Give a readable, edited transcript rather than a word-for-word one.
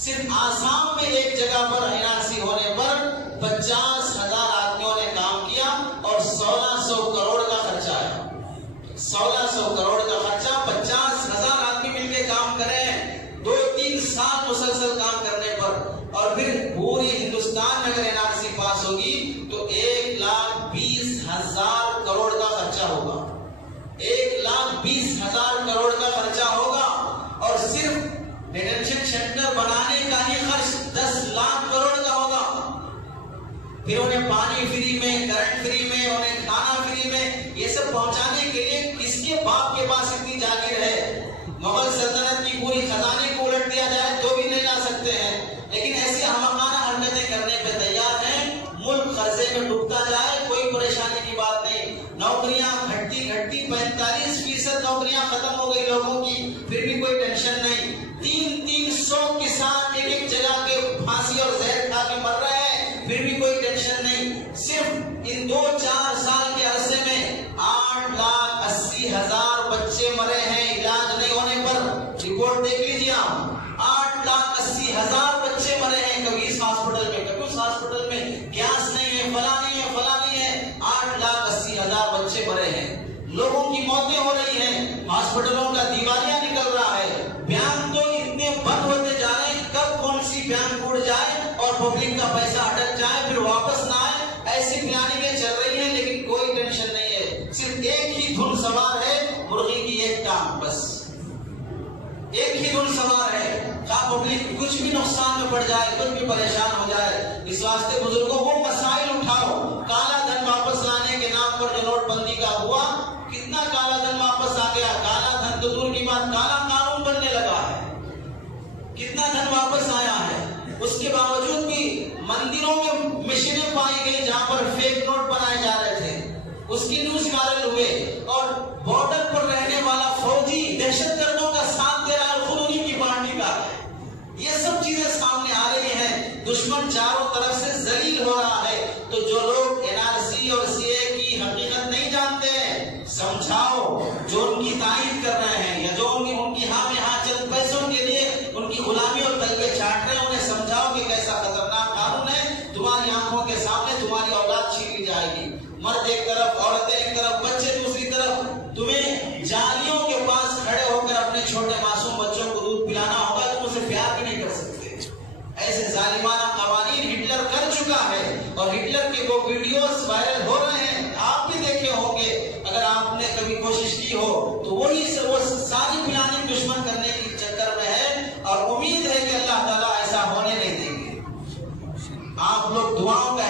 صرف آسام میں ایک جگہ پر NRC ہونے پر 50,000 آدمیوں نے کام کیا اور 1600 کروڑ کا خرچہ آیا. 1600 کروڑ کا خرچہ, 50,000 آدمی مل کے کام کرے ہیں 2-3 سال مسلسل کام کرنے پر. اور پھر پوری ہندوستان میں اگر NRC پاس ہوگی تو 1,20,000 کروڑ کا خرچہ ہوگا. 1,20,000 کروڑ کا خرچہ ہوگا. اور صرف ڈیٹینشن سینٹر بنانے کا ہی خرچ 10 لاکھ کروڑ کا ہوگا. پھر انہیں پانی فری میں, کرنٹ فری میں, انہیں کھانا فری میں, یہ سب پہنچانے کے لیے کس کے باپ کے پاس اتنی جاگیر ہے؟ مغل سلطنت کی پوری خزانے کو الٹ دیا جائے تو بھی نہیں جا سکتے ہیں, لیکن ایسی احمقانہ حرکتیں کرنے پہ تیار ہیں. ملک قرضے میں ڈوبتا جائے, کوئی پریشانی کی بات نہیں. نوکریاں گھٹتی 45% نوکریاں ختم ہو گئی لوگوں کی, پھر بھی کوئی ٹینشن نہیں. 300 کسان ایک جگہ کے پھانسی اور زہر کھا کے مر رہے ہیں, پھر بھی کوئی ٹینشن نہیں. صرف ان 2-4 سال کے عرصے میں 8,80,000 بچے مرے ہیں علاج نہیں ہونے پر. رپورٹ دیکھ لیجیے آپ, 8,80,000 بچے مرے ہیں کبھی اس ہاسپٹل میں, کبھی اس ہاسپٹل میں. گیس نہیں ہے, فلاں نہیں ہے, فلاں نہیں ہے. 8,80,000 بچے مرے ہیں. لوگوں کی موتیں ہو رہی ہیں, ہاسپٹلوں کا دیوالیہ نکل رہا ہے. بیان تو اتنے بند ہوتے جا رہے ہیں, کب کون سی بیان ٹوٹ جائے اور پبلک کا پیسہ اٹک جائے پھر واپس نہ آئے, ایسی پلاننگیں چل رہی ہیں. لیکن کوئی ٹینشن نہیں ہے, صرف ایک ہی دھن سوار ہے, مرغی کی ایک ٹانگ, بس ایک ہی دھن سوار ہے. پبلک کچھ بھی نقصان میں پڑ جائے, کچھ بھی پریشان ہو جائے. اس واسطے بزرگوں وہ مسائل اٹھاؤ. کالا دھن واپس لانے کے نام پر جو نوٹ بندی کا ہوا, کتنا کالا دھن واپس آ گیا. کالا دھن تو دور کی بات, کالا قانون بننے لگا ہے. کتنا دھن واپس آیا ہے. اس کے باوجود بھی مندروں میں مشینیں پائی گئی جہاں پر فیک نوٹ بنائے جا رہے تھے, اس کی نیوز وائرل ہوئے. اور بارڈر پر رہنے والا فوجی دہشت گردوں کا ساتھ دے رہا ہے, خود انہی کی پارٹی کا. یہ سب چیزیں سامنے آ رہی ہیں. دشمن چاروں طرف سے ذلیل ہو رہا ہے. تو جو لوگ NRC اور CA کی حقیقت نہیں جانتے ہیں, سمجھاؤ. جو ان کی تائید کر رہے ہیں یا جو ان کی ہاں میں ہاں چند پیسوں کے لیے ان کی غلامی اور تلوے چاٹ رہے ہیں, انہیں سمجھاؤ کہ کیسا خطرناک قانون ہے. تمہاری آنکھوں کے سامنے تمہاری اولاد چھین لی جائے گی. مرد ایک طرف, عورتیں ایک طرف, بچے دوسری طرف. تمہیں جالیوں کے پاس کھڑے ہو کر اپنے چھوٹے معصوم بچوں کو دودھ پلانا ہوگا, تم اسے پیار بھی نہیں کر سکتے. ایسے ظالمانہ قوانین ہٹلر کر چکا ہے. اور ہٹلر کے وہ ویڈیوز وائرل ہو رہے ہیں, آپ بھی دیکھے ہوں گے اگر آپ نے کبھی کوشش کی ہو تو. وہی وہ ساری پلاننگ دشمن کرنے کی چکر میں ہے, اور امید ہے کہ اللہ تعالیٰ ایسا ہونے نہیں دیں گے. آپ لوگ دعاؤں کا